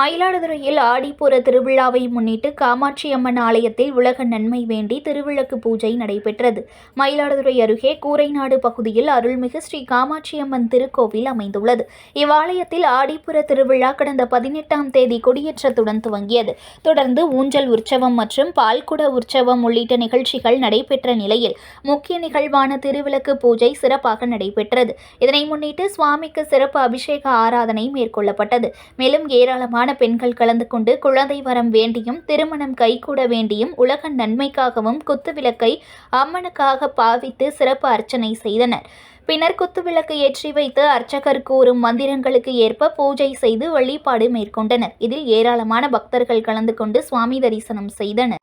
மயிலாடுதுறையில் ஆடிப்புற திருவிழாவை முன்னிட்டு காமாட்சி அம்மன் ஆலயத்தில் உலக நன்மை வேண்டி திருவிளக்கு பூஜை நடைபெற்றது. மயிலாடுதுறை அருகே கூரைநாடு பகுதியில் அருள்மிகு ஸ்ரீ காமாட்சி அம்மன் திருக்கோவில் அமைந்துள்ளது. இவ்வாலயத்தில் ஆடிப்புற திருவிழா கடந்த பதினெட்டாம் தேதி கொடியேற்றத்துடன் துவங்கியது. தொடர்ந்து ஊஞ்சல் உற்சவம் மற்றும் பால்குட உற்சவம் உள்ளிட்ட நிகழ்ச்சிகள் நடைபெற்ற நிலையில் முக்கிய நிகழ்வான திருவிளக்கு பூஜை சிறப்பாக நடைபெற்றது. இதனை முன்னிட்டு சுவாமிக்கு சிறப்பு அபிஷேக ஆராதனை மேற்கொள்ளப்பட்டது. மேலும் ஏராளமான பெண்கள் கலந்து கொண்டு குழந்தை வரம் வேண்டியும் திருமணம் கைகூட வேண்டியும் உலக நன்மைக்காகவும் குத்துவிளக்கை அம்மனுக்காக பாவித்து சிறப்பு அர்ச்சனை செய்தனர். பின்னர் குத்துவிளக்கு ஏற்றி வைத்து அர்ச்சகர் கூறும் மந்திரங்களுக்கு ஏற்ப பூஜை செய்து வழிபாடு மேற்கொண்டனர். இதில் ஏராளமான பக்தர்கள் கலந்து கொண்டு சுவாமி தரிசனம் செய்தனர்.